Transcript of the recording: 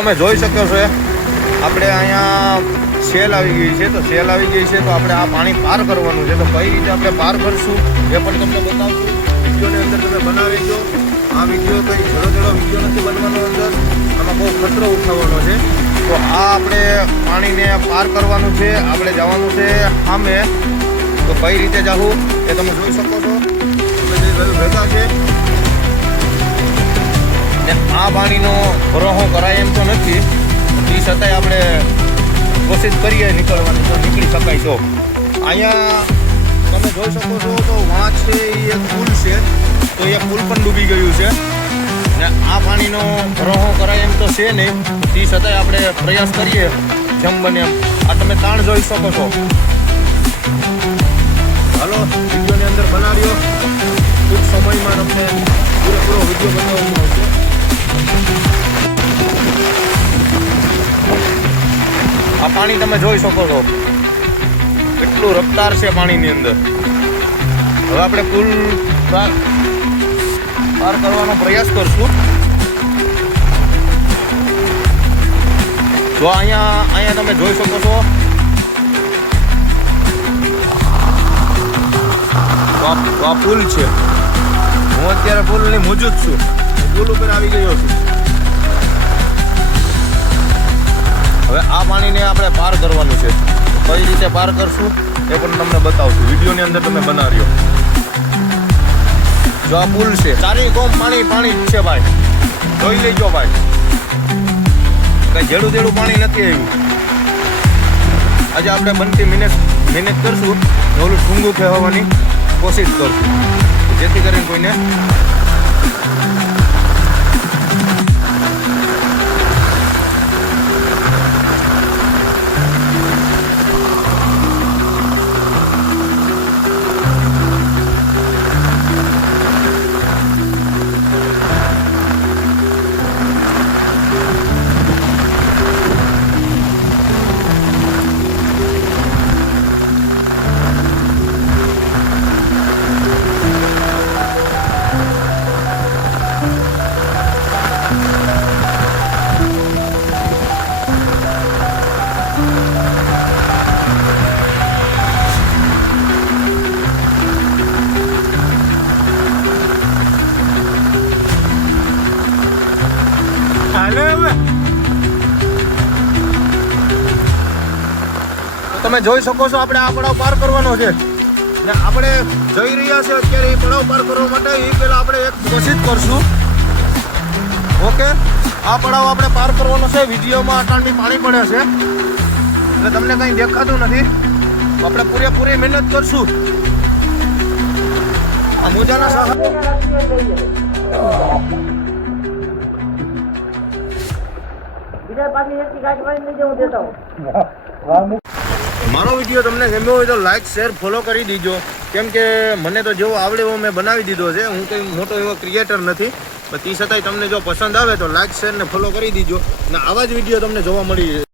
તમે જોઈ શકો છો આપણે અહીંયા સેલ આવી ગઈ છે. તો સેલ આવી ગઈ છે તો આપણે આ પાણી પાર કરવાનું છે. તો કઈ રીતે આપણે પાર કરશું એ પણ તમને બતાવશું. વિડીયોની અંદર તમે બનાવી દો. આ વિડીયો કંઈ ઝડો વિડીયો નથી બનવાનો. અંદર આમાં બહુ ખતરો ઉઠાવવાનો છે. તો આ આપણે પાણીને પાર કરવાનું છે. આપણે જવાનું છે સામે. તો કઈ રીતે જવું એ તમે જોઈ શકો છો. ભેગા છે આ પાણીનો ભરોહો કરાય એમ તો નથી. એ છતાંય આપણે કોશિશ કરીએ નીકળવાની. તો નીકળી શકાય. તો અહીંયા તમે જોઈ શકો છો તો વાંચ છે એ એક પુલ છે. તો એ પુલ પણ ડૂબી ગયું છે ને આ પાણીનો ભરોહો કરાય એમ તો છે નહીં. તે છતાંય આપણે પ્રયાસ કરીએ જેમ બને એમ. આ તમે તાણ જોઈ શકો છો. હાલો વિડીયોની અંદર બનાવ્યો. ટૂંક સમયમાં તમને પૂરેપૂરો વિડીયો બનાવવામાં આવશે. આ પાણી તમે જોઈ શકો છો કેટલું રફતાર છે પાણીની અંદર. હવે આપણે પુલ પાર કરવાનો પ્રયાસ કરશું. તો અહીંયા તમે જોઈ શકો છો તો આ પુલ છે. હું અત્યારે પુલની મોજૂદ છું. પુલ ઉપર આવી ગયો છું. હવે આ પાણીને આપણે પાર કરવાનું છે. કઈ રીતે પાર કરશું એ પણ તમને બતાવશું. વિડીયોની અંદર તમે બનાવ્યો. જો આ પુલ છે ચારે કોમ પાણી જ છે ભાઈ. જોઈ લેજો ભાઈ. કઈ જેડું પાણી નથી આવ્યું. આજે આપણે બનતી મહેનત કરશું. ઓલું ટૂંગું કહેવાની કોશિશ કરશું જેથી કરીને કોઈને તમે જોઈ શકો છો આપણે આ પડાવ પાર કરવાનો છે ને આપણે જઈ રહ્યા છે અત્યારે એ પડાવ પાર કરવા માટે. એ પહેલાં આપણે એક કોશિશ કરશું. ઓકે આ પડાવ આપણે પાર કરવાનો છે. વિડીયોમાં આટલાની પાણી પડે છે એટલે તમને કંઈ દેખાતું નથી. આપણે પૂરેપૂરી મહેનત કરશું. આ મોજાના મારો વિડીયો તમને ગમ્યો હોય તો લાઈક શેર ફોલો કરી દીજો. કેમ કે મને તો જેવો આવડે એવો મેં બનાવી દીધો છે. હું કંઈ મોટો એવો ક્રિએટર નથી. તે છતાંય તમને જો પસંદ આવે તો લાઈક શેર ને ફોલો કરી દીજો. ને આવા જ વિડીયો તમને જોવા મળી